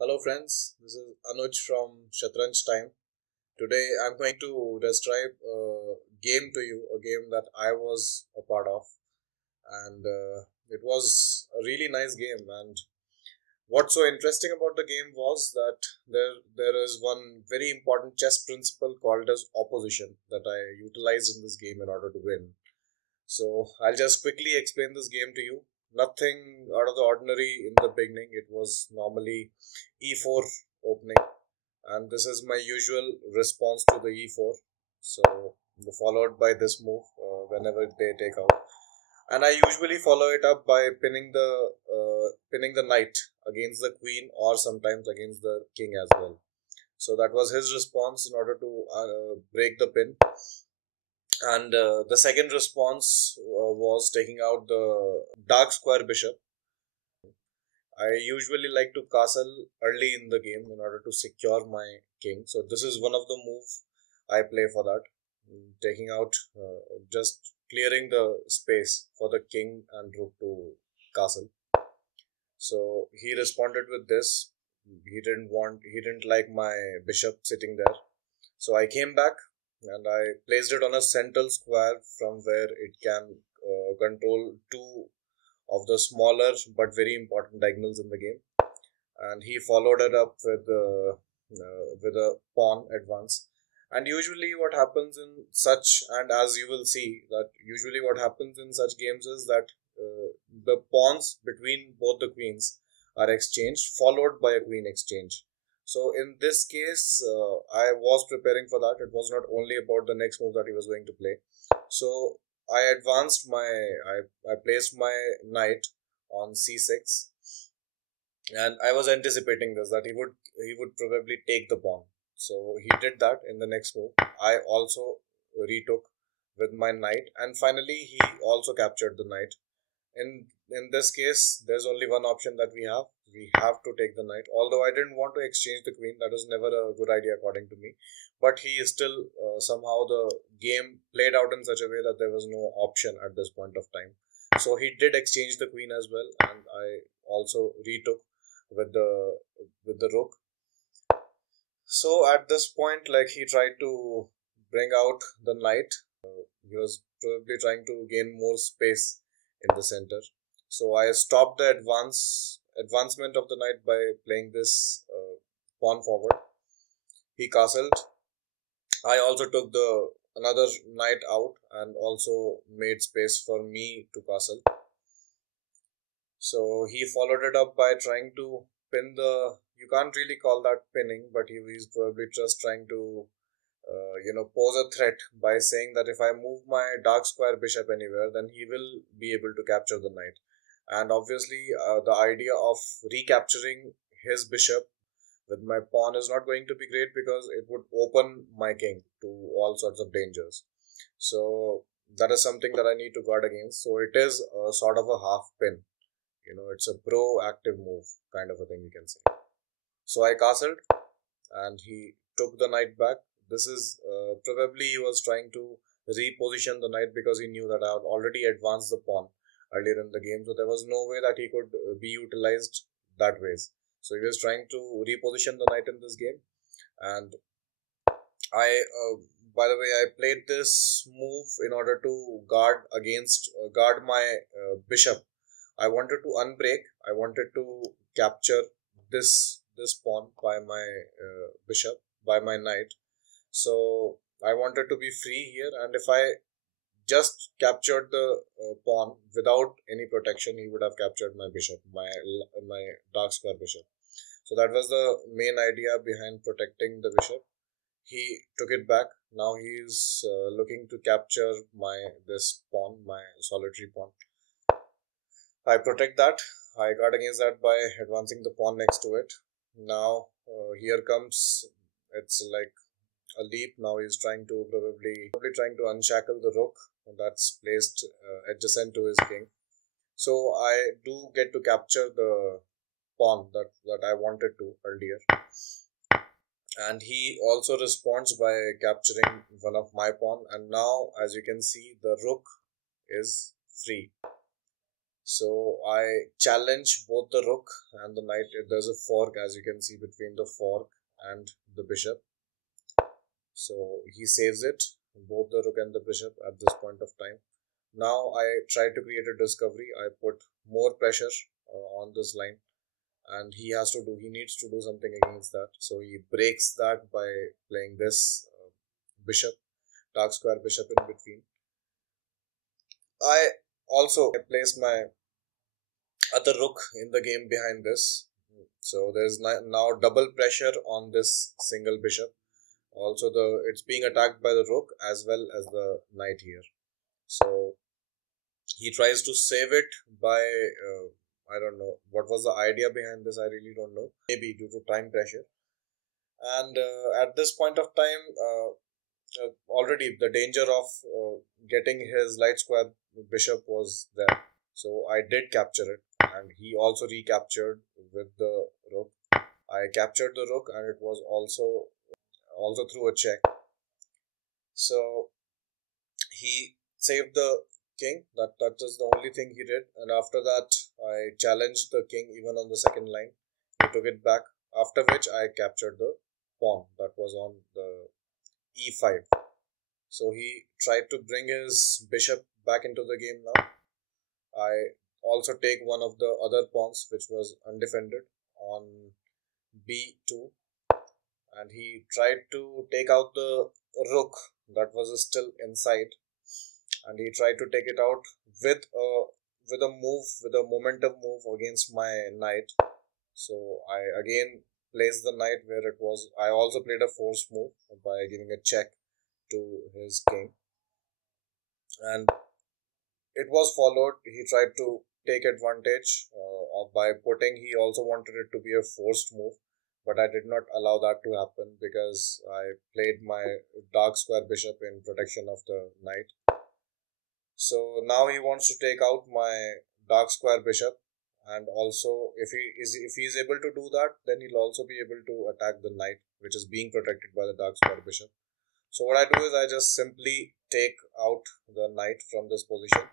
Hello friends, this is Anuj from Shatranj time. Today I'm going to describe a game to you, a game that I was a part of, and it was a really nice game. And what's so interesting about the game was that there is one very important chess principle called as opposition that I utilized in this game in order to win. So I'll just quickly explain this game to you. Nothing out of the ordinary in the beginning. It was normally e4 opening, and this is my usual response to the e4. So followed by this move whenever they take out, and I usually follow it up by pinning the knight against the queen or sometimes against the king as well. So that was his response in order to break the pin. And the second response was taking out the dark square bishop. I usually like to castle early in the game in order to secure my king. So this is one of the moves I play for that. Taking out, just clearing the space for the king and rook to castle. So he responded with this. He didn't like my bishop sitting there. So I came back and I placed it on a central square from where it can control two of the smaller but very important diagonals in the game. And he followed it up with a pawn advance. And usually, what happens in such, and as you will see, that usually what happens in such games is that the pawns between both the queens are exchanged, followed by a queen exchange. So in this case, I was preparing for that. It was not only about the next move that he was going to play. So I placed my knight on c6, and I was anticipating this that he would probably take the pawn. So he did that in the next move. I also retook with my knight, and finally he also captured the knight. In this case, there's only one option that we have. We have to take the knight. Although I didn't want to exchange the queen, that was never a good idea according to me. But he still somehow the game played out in such a way that there was no option at this point of time. So he did exchange the queen as well, and I also retook with the rook. So at this point, like, he tried to bring out the knight. He was probably trying to gain more space in the center. So I stopped the advancement of the knight by playing this pawn forward. He castled. I also took the another knight out and also made space for me to castle. So he followed it up by trying to pin the. You can't really call that pinning, but he's probably just trying to, pose a threat by saying that if I move my dark square bishop anywhere, then he will be able to capture the knight. And obviously, the idea of recapturing his bishop with my pawn is not going to be great because it would open my king to all sorts of dangers. So that is something that I need to guard against. So it is a sort of a half pin. It's a proactive move kind of a thing, you can say. So I castled and he took the knight back. This is probably he was trying to reposition the knight because he knew that I had already advanced the pawn earlier in the game, so there was no way that he could be utilized that ways. So he was trying to reposition the knight in this game, and by the way, I played this move in order to guard my bishop. I wanted to unbreak. I wanted to capture this pawn by my bishop, by my knight. So I wanted to be free here, and if I just captured the pawn without any protection, he would have captured my bishop, my dark square bishop. So that was the main idea behind protecting the bishop. He took it back. Now he is looking to capture this pawn, my solitary pawn. I protect that. I guard against that by advancing the pawn next to it. Now here comes, it's like a leap. Now he's trying to probably trying to unshackle the rook that's placed adjacent to his king. So I do get to capture the pawn that I wanted to earlier. And he also responds by capturing one of my pawn, and now as you can see the rook is free. So I challenge both the rook and the knight. There's a fork, as you can see, between the fork and the bishop. So he saves it, both the rook and the bishop at this point of time. Now I try to create a discovery. I put more pressure on this line, and he needs to do something against that. So he breaks that by playing this bishop, dark square bishop in between. I also place my other rook in the game behind this. So there's now double pressure on this single bishop. Also, it's being attacked by the rook as well as the knight here. So he tries to save it by I don't know what was the idea behind this. I really don't know. Maybe due to time pressure. And at this point of time, already the danger of getting his light square bishop was there. So I did capture it, and he also recaptured with the rook. I captured the rook, and it was also through a check. So he saved the king. That is the only thing he did. And after that, I challenged the king even on the second line. He took it back. After which I captured the pawn that was on the e5. So he tried to bring his bishop back into the game now. I also take one of the other pawns which was undefended on b2, and he tried to take out the rook that was still inside, and he tried to take it out with a momentum move against my knight. So I again placed the knight where it was. I also played a force move by giving a check to his king, and it was followed. He tried to take advantage by putting. He also wanted it to be a forced move, but I did not allow that to happen because I played my dark square bishop in protection of the knight. So now he wants to take out my dark square bishop, and also if he is able to do that, then he'll also be able to attack the knight, which is being protected by the dark square bishop. So what I do is I just simply take out the knight from this position,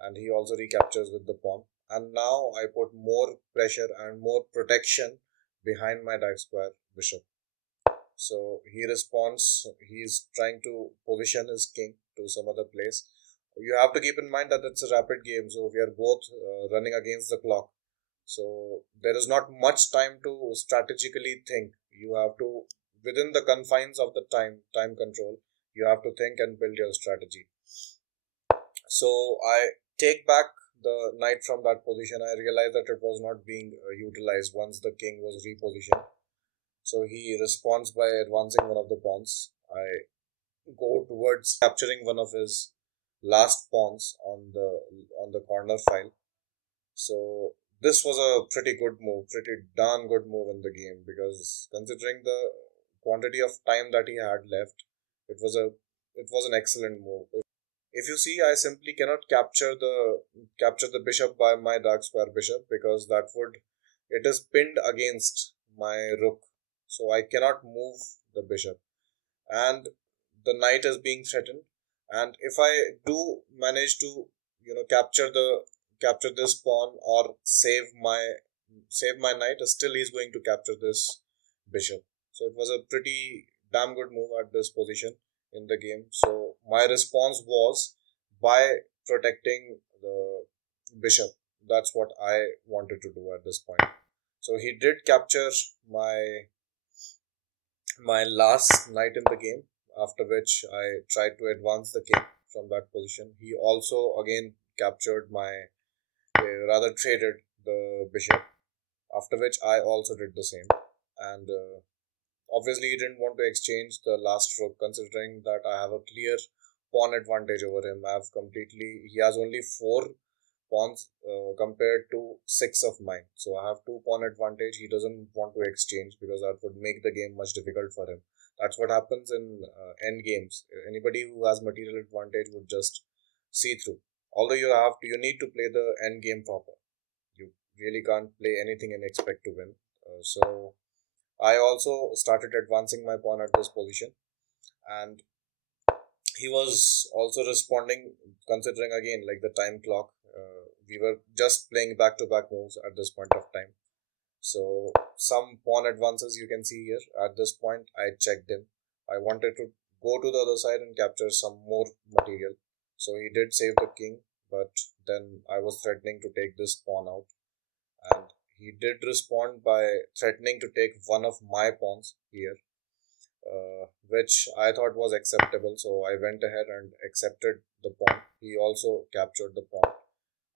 and he also recaptures with the pawn. And now I put more pressure and more protection behind my dark square bishop. So he responds. He's trying to position his king to some other place. You have to keep in mind that it's a rapid game, so we are both running against the clock. So there is not much time to strategically think. You have to, within the confines of the time control, you have to think and build your strategy. So I take back the knight from that position. I realized that it was not being utilized once the king was repositioned. So he responds by advancing one of the pawns. I go towards capturing one of his last pawns on the corner file. So this was a pretty good move, pretty darn good move in the game, because considering the quantity of time that he had left, it was an excellent move. If you see, I simply cannot capture the bishop by my dark square bishop, because it is pinned against my rook, so I cannot move the bishop, and the knight is being threatened. And if I do manage to capture this pawn or save my knight, still he's going to capture this bishop. So it was a pretty damn good move at this position in the game. So my response was by protecting the bishop. That's what I wanted to do at this point. So he did capture my last knight in the game, after which I tried to advance the king from that position. He also again captured rather traded the bishop, after which I also did the same. And obviously, he didn't want to exchange the last rook, considering that I have a clear pawn advantage over him. He has only 4 pawns compared to 6 of mine. So I have 2 pawn advantage. He doesn't want to exchange because that would make the game much difficult for him. That's what happens in end games. Anybody who has material advantage would just see through. Although you need to play the end game proper. You really can't play anything and expect to win. So I also started advancing my pawn at this position, and he was also responding, considering again like the time clock. we were just playing back-to-back moves at this point of time. So some pawn advances you can see here. At this point, I checked him. I wanted to go to the other side and capture some more material. So he did save the king, but then I was threatening to take this pawn out. And he did respond by threatening to take one of my pawns here, which I thought was acceptable. So I went ahead and accepted the pawn. He also captured the pawn.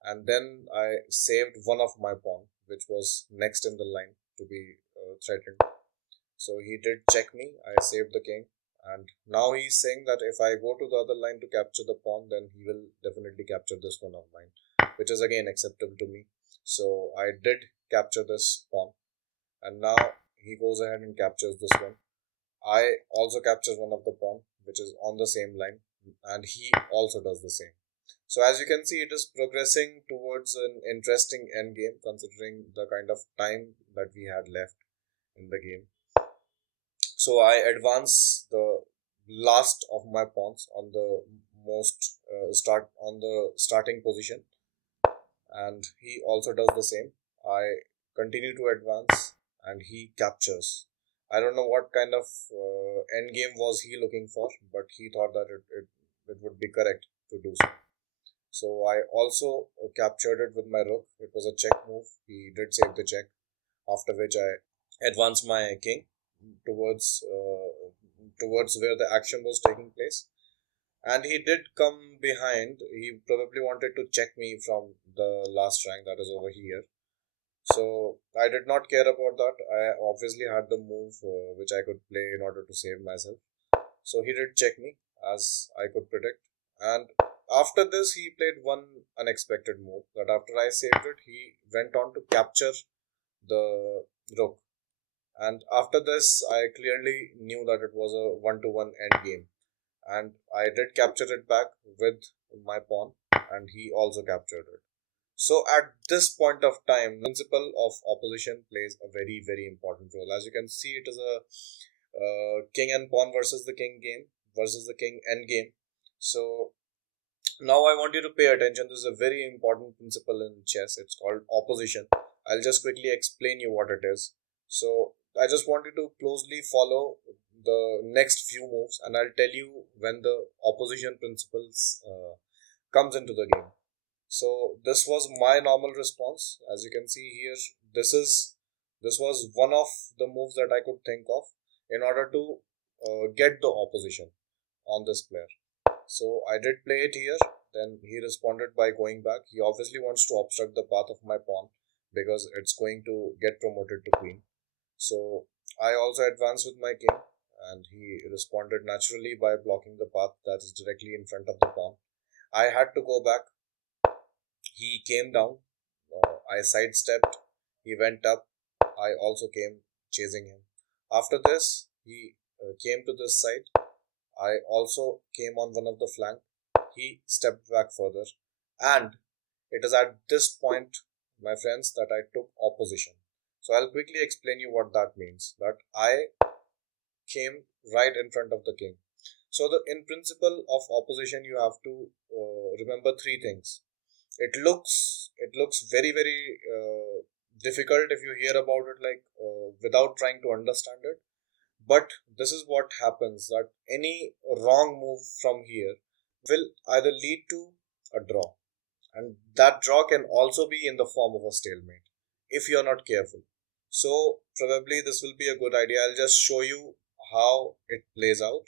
And then I saved one of my pawn, which was next in the line to be threatened. So he did check me. I saved the king. And now he's saying that if I go to the other line to capture the pawn, then he will definitely capture this one of mine, which is again acceptable to me. So I did capture this pawn. And now he goes ahead and captures this one. I also capture one of the pawn, which is on the same line. And he also does the same. So as you can see, it is progressing towards an interesting endgame considering the kind of time that we had left in the game. So I advance the last of my pawns on the starting position, and he also does the same. I continue to advance, and he captures. I don't know what kind of end game was he looking for, but he thought that it would be correct to do so. So I also captured it with my rook. It was a check move. He did save the check, after which I advanced my king towards where the action was taking place. And he did come behind. He probably wanted to check me from the last rank that is over here. So I did not care about that. I obviously had the move which I could play in order to save myself. So he did check me as I could predict. And after this, he played one unexpected move that after I saved it, he went on to capture the rook. And after this, I clearly knew that it was a 1-to-1 end game. And I did capture it back with my pawn, and he also captured it. So at this point of time, the principle of opposition plays a very, very important role. As you can see, it is a king and pawn versus the king game versus the king end game. So now I want you to pay attention. This is a very important principle in chess. It's called opposition. I'll just quickly explain you what it is. So I just want you to closely follow the next few moves, and I'll tell you when the opposition principles comes into the game. So this was my normal response. As you can see here, this was one of the moves that I could think of in order to get the opposition on this player. So I did play it here. Then he responded by going back. He obviously wants to obstruct the path of my pawn because it's going to get promoted to queen. So I also advanced with my king, and he responded naturally by blocking the path that is directly in front of the pawn. I had to go back. He came down. I sidestepped. He went up. I also came chasing him. After this, he came to this side. I also came on one of the flank. He stepped back further. And it is at this point, my friends, that I took opposition. So I'll quickly explain you what that means. That I came right in front of the king. So in principle of opposition, you have to remember three things. It looks very, very difficult if you hear about it without trying to understand it. But this is what happens, that any wrong move from here will either lead to a draw, and that draw can also be in the form of a stalemate if you are not careful. So probably this will be a good idea. I'll just show you how it plays out.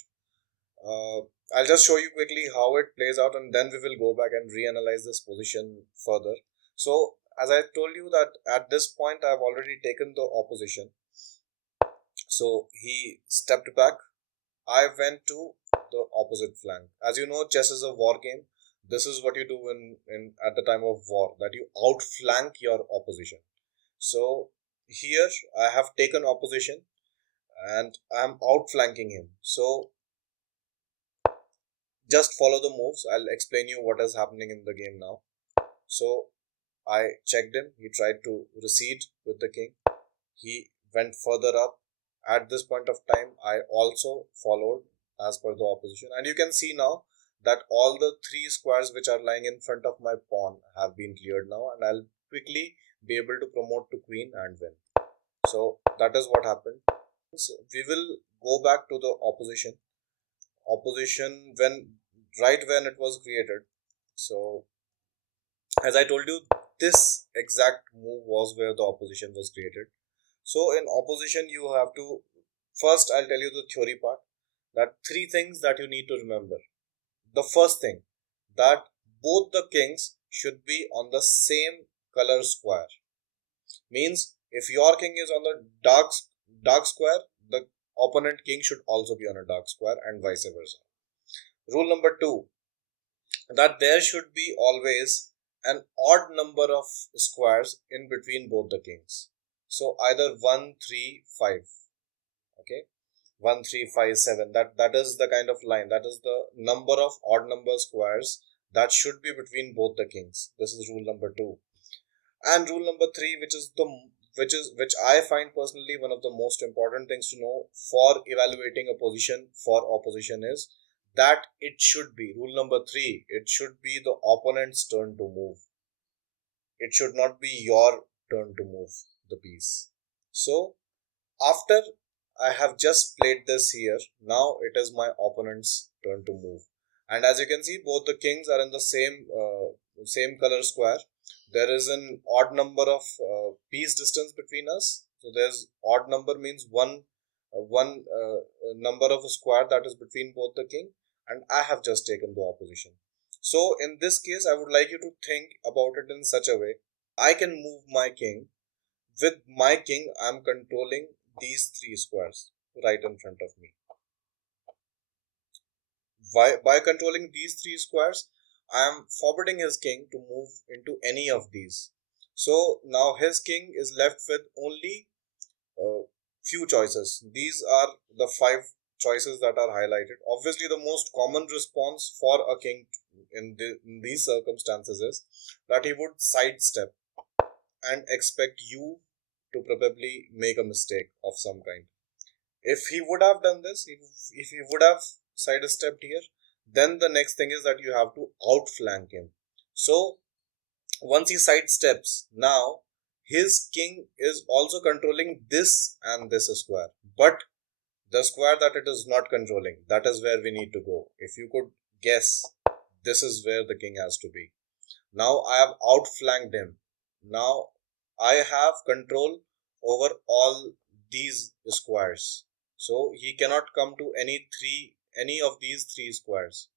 I'll just show you quickly how it plays out, and then we will go back and reanalyze this position further. So as I told you that at this point I've already taken the opposition. So he stepped back. I went to the opposite flank. As you know, chess is a war game. This is what you do in at the time of war, that you outflank your opposition. So here I have taken opposition and I am outflanking him. So just follow the moves. I'll explain you what is happening in the game now. So I checked him. He tried to recede with the king. He went further up. At this point of time, I also followed as per the opposition. And you can see now that all the three squares which are lying in front of my pawn have been cleared now, and I'll quickly be able to promote to queen and win. So that is what happened. So we will go back to the opposition when right when it was created. So as I told you, this exact move was where the opposition was created. So in opposition, you have to first, I'll tell you the theory part, that three things that you need to remember. The first thing, that both the kings should be on the same color square. Means if your king is on the dark square, the opponent king should also be on a dark square, and vice versa. Rule number two, that there should be always an odd number of squares in between both the kings. So either 1, 3, 5. Okay, 1, 3, 5, 7. That is the kind of line. That is the number of odd number squares that should be between both the kings. This is rule number two. And rule number three, which I find personally one of the most important things to know for evaluating a position for opposition, is that it should be rule number three. It should be the opponent's turn to move. It should not be your turn to move the piece. So after I have just played this here, now it is my opponent's turn to move. And as you can see, both the kings are in the same color square. There is an odd number of piece distance between us. So there's odd number means one number of a square that is between both the king, and I have just taken the opposition. So in this case, I would like you to think about it in such a way. I can move my king. With my king, I am controlling these three squares right in front of me. By controlling these three squares, I am forbidding his king to move into any of these. So now his king is left with only few choices. These are the 5 choices that are highlighted. Obviously, the most common response for a king in these circumstances is that he would sidestep and expect you to probably make a mistake of some kind. If he would have done this, if he would have sidestepped here, then the next thing is that you have to outflank him. So once he sidesteps, now his king is also controlling this and this square, but the square that it is not controlling, that is where we need to go. If you could guess, this is where the king has to be. Now I have outflanked him. Now I have control over all these squares. So he cannot come to any of these 3 squares.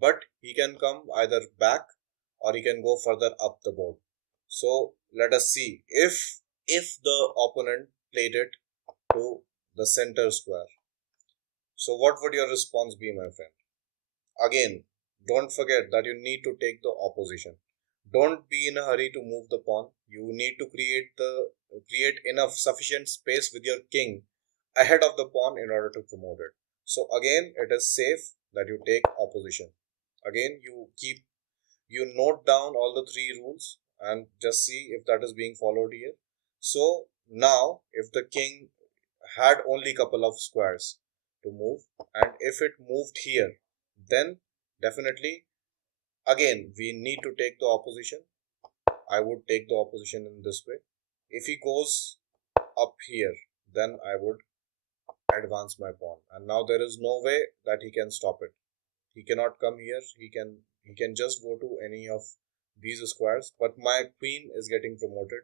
But he can come either back or he can go further up the board. So let us see if the opponent played it to the center square. So what would your response be, my friend? Again, don't forget that you need to take the opposition. Don't be in a hurry to move the pawn. You need to create enough sufficient space with your king ahead of the pawn in order to promote it. So again, it is safe that you take opposition. Again, you note down all the 3 rules and just see if that is being followed here. So now, if the king had only couple of squares to move, and if it moved here, then definitely again we need to take the opposition. I would take the opposition in this way. If he goes up here, then I would advance my pawn, and now there is no way that he can stop it. He cannot come here. He can just go to any of these squares, but my queen is getting promoted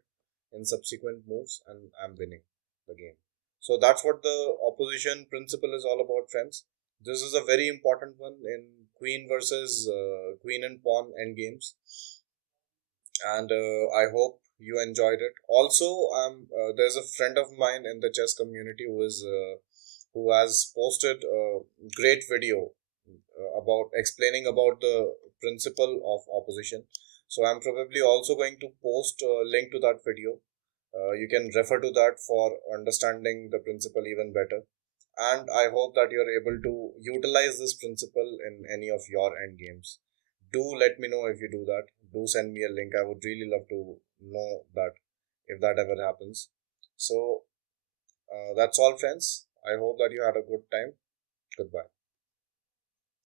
in subsequent moves and I'm winning the game. So that's what the opposition principle is all about, friends. This is a very important one in queen versus queen and pawn endgames, and I hope you enjoyed it. Also, there's a friend of mine in the chess community who has posted a great video about explaining about the principle of opposition. So I'm probably also going to post a link to that video. You can refer to that for understanding the principle even better. And I hope that you're able to utilize this principle in any of your end games. Do let me know if you do that. Do send me a link. I would really love to know that if that ever happens. So that's all, friends. I hope that you had a good time. Goodbye.